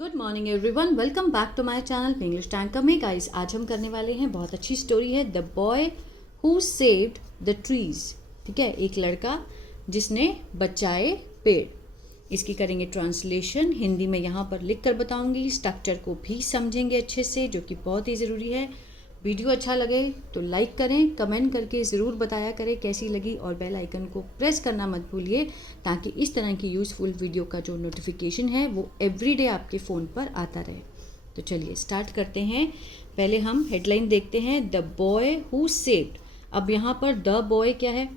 Good morning everyone, welcome back to my channel English tanker में। Guys, आज हम करने वाले हैं बहुत अच्छी स्टोरी है, the boy who saved the trees. ठीक है, एक लड़का जिसने बचाए पेड़। इसकी करेंगे ट्रांसलेशन, हिंदी में यहाँ पर लिख कर बताऊंगी। स्ट्रक्चर को भी समझेंगे अच्छे से, जो कि बहुत ही ज़रूरी है। वीडियो अच्छा लगे तो लाइक करें, कमेंट करके ज़रूर बताया करें कैसी लगी, और बेल आइकन को प्रेस करना मत भूलिए ताकि इस तरह की यूज़फुल वीडियो का जो नोटिफिकेशन है वो एवरीडे आपके फ़ोन पर आता रहे। तो चलिए स्टार्ट करते हैं। पहले हम हेडलाइन देखते हैं, द बॉय हु सेव्ड। अब यहाँ पर द बॉय क्या है?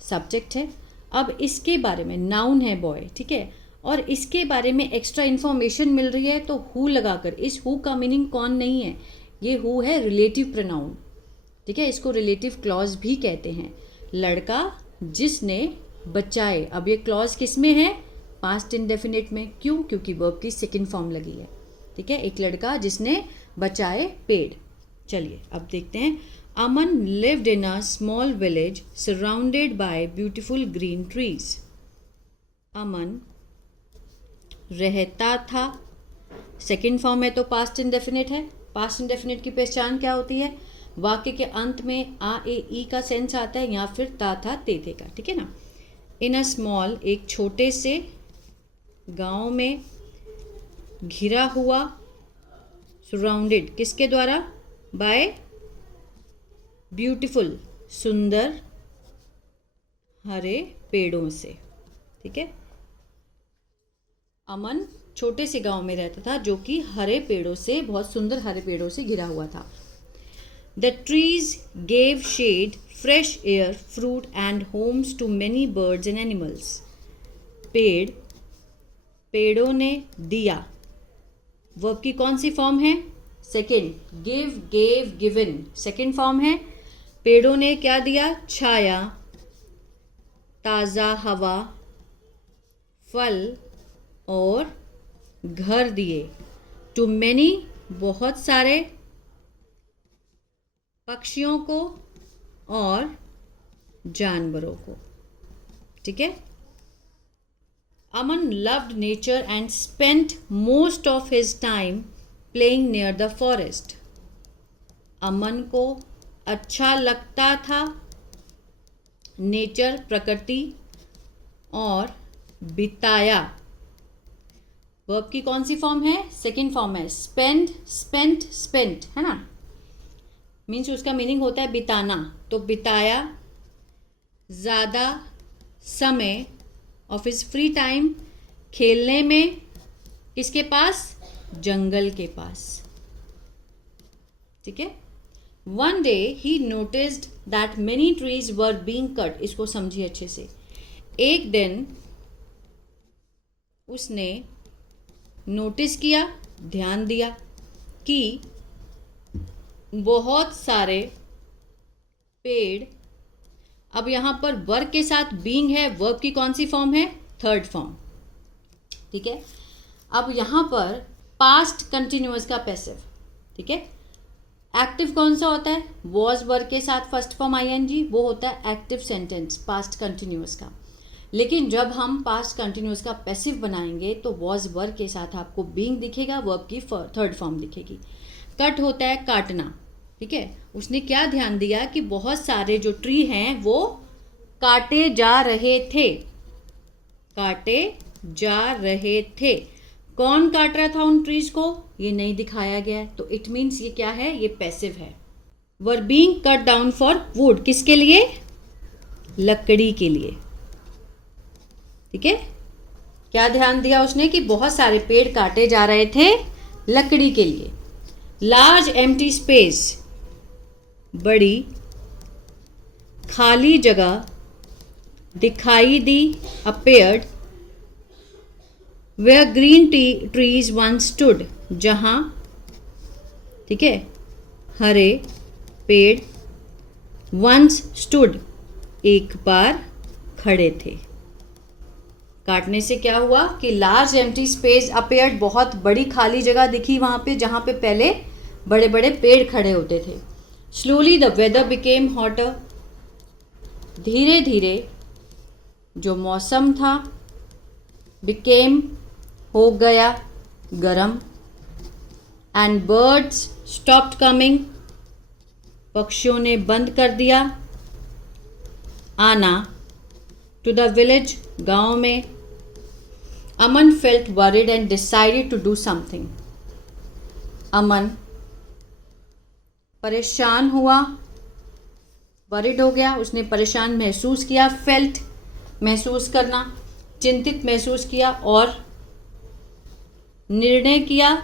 सब्जेक्ट है। अब इसके बारे में नाउन है बॉय, ठीक है, और इसके बारे में एक्स्ट्रा इन्फॉर्मेशन मिल रही है तो हु लगाकर। इस हु का मीनिंग कौन नहीं है, ये हु है रिलेटिव प्रोनाउन। ठीक है, इसको रिलेटिव क्लॉज भी कहते हैं। लड़का जिसने बचाए। अब ये क्लॉज किस में है? पास्ट इंडेफिनिट में। क्यों? क्योंकि वर्ब की सेकंड फॉर्म लगी है। ठीक है, एक लड़का जिसने बचाए पेड़। चलिए अब देखते हैं। Aman lived in a small village surrounded by beautiful green trees. Aman रहता था। सेकंड फॉर्म है तो पास्ट इंडेफिनिट है। पास्ट इंडेफिनिट की पहचान क्या होती है? वाक्य के अंत में आ ए ई का सेंस आता है या फिर ता था ते थे का। ठीक है ना। इन अ स्मॉल, एक छोटे से गांव में, घिरा हुआ, सराउंडेड किसके द्वारा? बाय ब्यूटीफुल, सुंदर हरे पेड़ों से। ठीक है, अमन छोटे से गांव में रहता था जो कि हरे पेड़ों से, बहुत सुंदर हरे पेड़ों से घिरा हुआ था। The trees gave shade, fresh air, fruit and homes to many birds and animals. पेड़ों ने दिया। वर्ब की कौन सी फॉर्म है? Second. Give, gave, given second form है। पेड़ों ने क्या दिया? छाया, ताज़ा हवा, फल और घर दिए। टू मैनी, बहुत सारे, पक्षियों को और जानवरों को। ठीक है। Aman loved nature and spent most of his time playing near the forest. Aman को अच्छा लगता था नेचर, प्रकृति, और बिताया। वर्ब की कौन सी फॉर्म है? सेकेंड फॉर्म है। स्पेंड, स्पेंट, स्पेंट है ना। मीन्स उसका मीनिंग होता है बिताना। तो बिताया ज़्यादा समय ऑफ हिज फ्री टाइम, खेलने में। किसके पास? जंगल के पास। ठीक है। One day he noticed that many trees were being cut. इसको समझिए अच्छे से। एक दिन उसने नोटिस किया, ध्यान दिया कि बहुत सारे पेड़। अब यहाँ पर वर्ब के साथ बीइंग है। वर्ब की कौन सी फॉर्म है? Third form. ठीक है। अब यहाँ पर पास्ट कंटिन्यूअस का पैसिव। ठीक है। एक्टिव कौन सा होता है? वॉज वर्ब के साथ फर्स्ट फॉर्म आईएनजी, वो होता है एक्टिव सेंटेंस पास्ट कंटिन्यूअस का। लेकिन जब हम पास्ट कंटिन्यूअस का पैसिव बनाएंगे तो वॉज वर्ब के साथ आपको बीइंग दिखेगा, वर्ब की थर्ड फॉर्म दिखेगी। कट होता है काटना। ठीक है। उसने क्या ध्यान दिया कि बहुत सारे जो ट्री हैं वो काटे जा रहे थे। काटे जा रहे थे। कौन काट रहा था उन ट्रीज को? ये नहीं दिखाया गया है। तो इट मीन्स ये क्या है? ये पैसिव है। Were being cut down for would, किसके लिए? लकड़ी के लिए। ठीक है। क्या ध्यान दिया उसने कि बहुत सारे पेड़ काटे जा रहे थे लकड़ी के लिए। लार्ज एम्प्टी स्पेस, बड़ी खाली जगह दिखाई दी। Appeared where green trees once stood, जहां, ठीक है, हरे पेड़, वंस स्टूड, एक बार खड़े थे। काटने से क्या हुआ कि लार्ज एम्प्टी स्पेस अपेयर्ड, बहुत बड़ी खाली जगह दिखी वहां पे जहां पे पहले बड़े बड़े पेड़ खड़े होते थे। Slowly the weather became hotter, धीरे धीरे जो मौसम था, बिकेम हो गया, गरम, एंड बर्ड्स स्टॉप्ड कमिंग, पक्षियों ने बंद कर दिया आना, टू द विलेज, गांव में। Aman felt worried and decided to do something, Aman परेशान हुआ, वरिड हो गया, उसने परेशान महसूस किया, फेल्ट महसूस करना, चिंतित महसूस किया, और निर्णय किया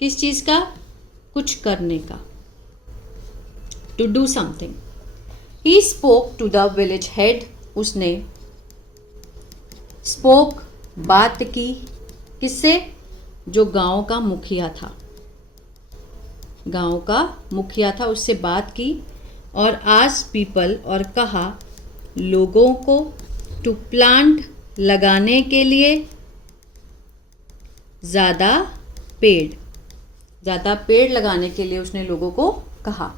किस चीज़ का, कुछ करने का, to do something. He spoke to the village head, उसने स्पोक बात की, किससे, जो गांव का मुखिया था, गांव का मुखिया था, उससे बात की, और आज पीपल, और कहा लोगों को, टू प्लांट लगाने के लिए, ज़्यादा पेड़ लगाने के लिए उसने लोगों को कहा।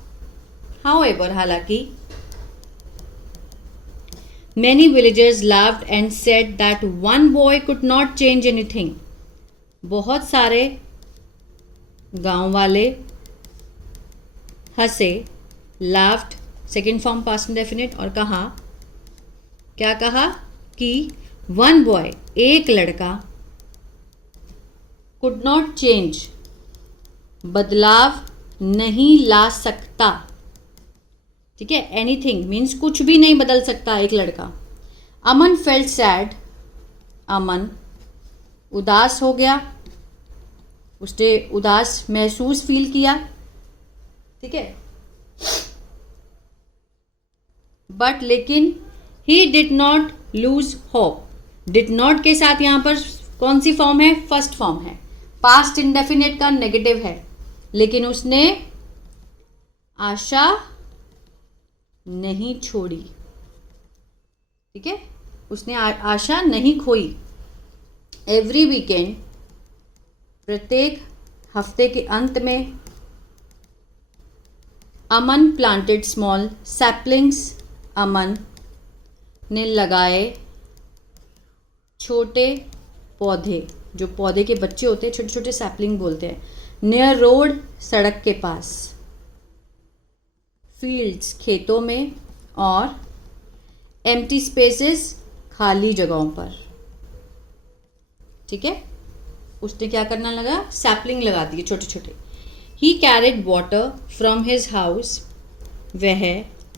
हाउएवर, हालांकि, many villagers laughed and said that one boy could not change anything, बहुत सारे गांव वाले हंसे, laughed second form past indefinite, और कहा, क्या कहा, कि one boy, एक लड़का, could not change, बदलाव नहीं ला सकता, ठीक है, एनीथिंग मीन्स कुछ भी नहीं बदल सकता एक लड़का। अमन फेल्ट सैड, अमन उदास हो गया, उसने उदास महसूस फील किया, ठीक है, बट लेकिन he did not lose hope, did not के साथ यहां पर कौन सी फॉर्म है, फर्स्ट फॉर्म है, पास्ट इंडेफिनिट का नेगेटिव है, लेकिन उसने आशा नहीं छोड़ी, ठीक है, उसने आशा नहीं खोई। एवरी वीकेंड, प्रत्येक हफ्ते के अंत में, अमन प्लांटेड स्मॉल सैपलिंग्स, अमन ने लगाए छोटे पौधे, जो पौधे के बच्चे होते हैं छोटे छोटे सैपलिंग बोलते हैं, नियर रोड, सड़क के पास, फील्ड्स, खेतों में, और एम्प्टी स्पेसेस, खाली जगहों पर, ठीक है, उसने क्या करना लगा, सैपलिंग लगा दिए छोटे छोटे। ही carried water from his house, वह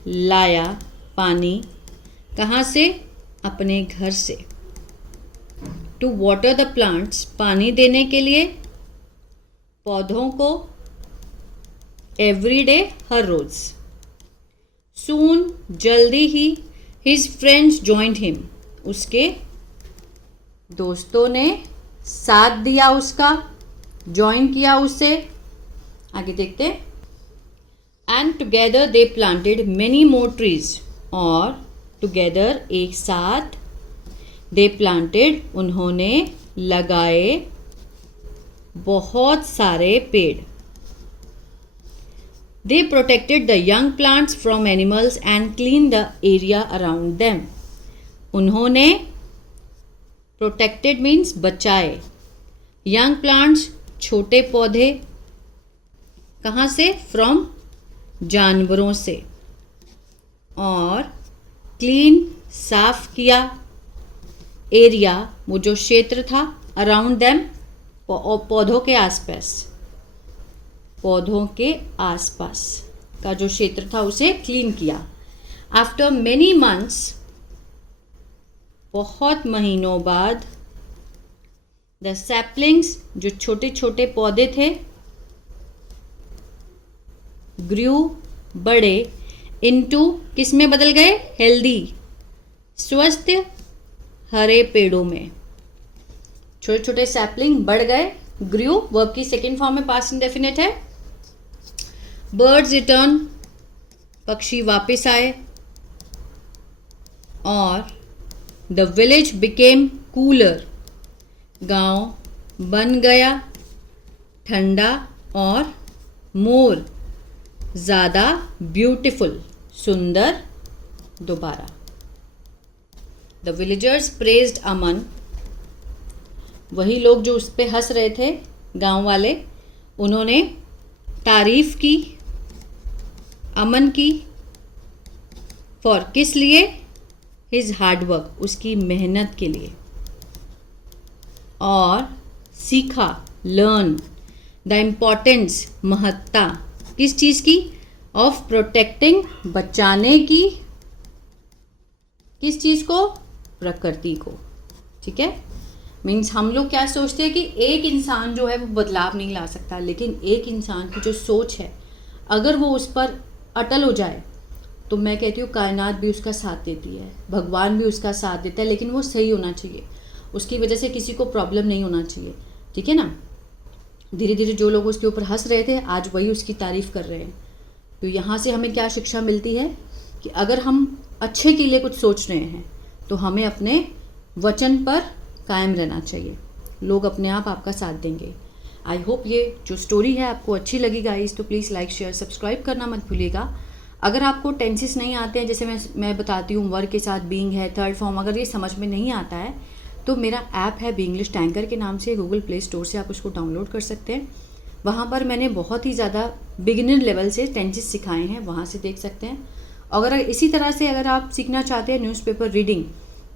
लाया पानी, कहाँ से, अपने घर से, टू वाटर द प्लांट्स, पानी देने के लिए पौधों को, एवरी डे, हर रोज़। सून, जल्दी ही, हिज फ्रेंड्स जॉइंड हिम, उसके दोस्तों ने साथ दिया उसका, ज्वाइन किया उससे। आगे देखते हैं, and together they planted many more trees, और टुगेदर एक साथ, दे प्लांटेड उन्होंने लगाए बहुत सारे पेड़। They protected the young plants from animals and cleaned the area around them. उन्होंने protected means बचाए, young plants छोटे पौधे, कहाँ से, from जानवरों से, और clean साफ किया, area वो जो क्षेत्र था, around them पौधों के आसपास, पौधों के आसपास का जो क्षेत्र था उसे क्लीन किया। आफ्टर मेनी मंथ्स, बहुत महीनों बाद, द सैपलिंग्स जो छोटे छोटे पौधे थे, ग्रू बड़े, इनटू किस में बदल गए, हेल्दी स्वस्थ हरे पेड़ों में। छोटे छोटे सैपलिंग बढ़ गए, ग्रू वर्ब की सेकेंड फॉर्म में पास्ट इंडेफिनिट है। बर्ड्स रिटर्न, पक्षी वापस आए, और द विलेज बिकेम कूलर, गांव बन गया ठंडा और मोर ज़्यादा ब्यूटीफुल सुंदर दोबारा। द विलेजर्स प्रेज्ड अमन, वही लोग जो उस पर हंस रहे थे, गांव वाले, उन्होंने तारीफ की अमन की, फॉर किस लिए, हिज हार्ड वर्क, उसकी मेहनत के लिए, और सीखा, लर्न द इम्पॉर्टेंस, महत्ता किस चीज़ की, ऑफ प्रोटेक्टिंग, बचाने की, किस चीज़ को, प्रकृति को। ठीक है, मीन्स हम लोग क्या सोचते हैं कि एक इंसान जो है वो बदलाव नहीं ला सकता, लेकिन एक इंसान की जो सोच है अगर वो उस पर अटल हो जाए तो मैं कहती हूँ कायनात भी उसका साथ देती है, भगवान भी उसका साथ देता है, लेकिन वो सही होना चाहिए, उसकी वजह से किसी को प्रॉब्लम नहीं होना चाहिए। ठीक है ना। धीरे धीरे जो लोग उसके ऊपर हंस रहे थे आज वही उसकी तारीफ़ कर रहे हैं। तो यहाँ से हमें क्या शिक्षा मिलती है कि अगर हम अच्छे के लिए कुछ सोच रहे हैं तो हमें अपने वचन पर कायम रहना चाहिए, लोग अपने आप आपका साथ देंगे। आई होप ये जो स्टोरी है आपको अच्छी लगी गाइस, तो प्लीज़ लाइक शेयर सब्सक्राइब करना मत भूलिएगा। अगर आपको टेंसेस नहीं आते हैं, जैसे मैं बताती हूँ वर्क के साथ बीइंग है, थर्ड फॉर्म, अगर ये समझ में नहीं आता है तो मेरा ऐप है बी इंग्लिश टैंकर के नाम से, गूगल प्ले स्टोर से आप उसको डाउनलोड कर सकते हैं। वहाँ पर मैंने बहुत ही ज़्यादा बिगिनर लेवल से टेंसेस सिखाए हैं, वहाँ से देख सकते हैं। अगर इसी तरह से अगर आप सीखना चाहते हैं न्यूज़पेपर रीडिंग,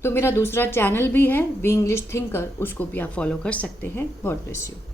तो मेरा दूसरा चैनल भी है बी इंग्लिश थिंकर, उसको भी आप फॉलो कर सकते हैं। God bless you.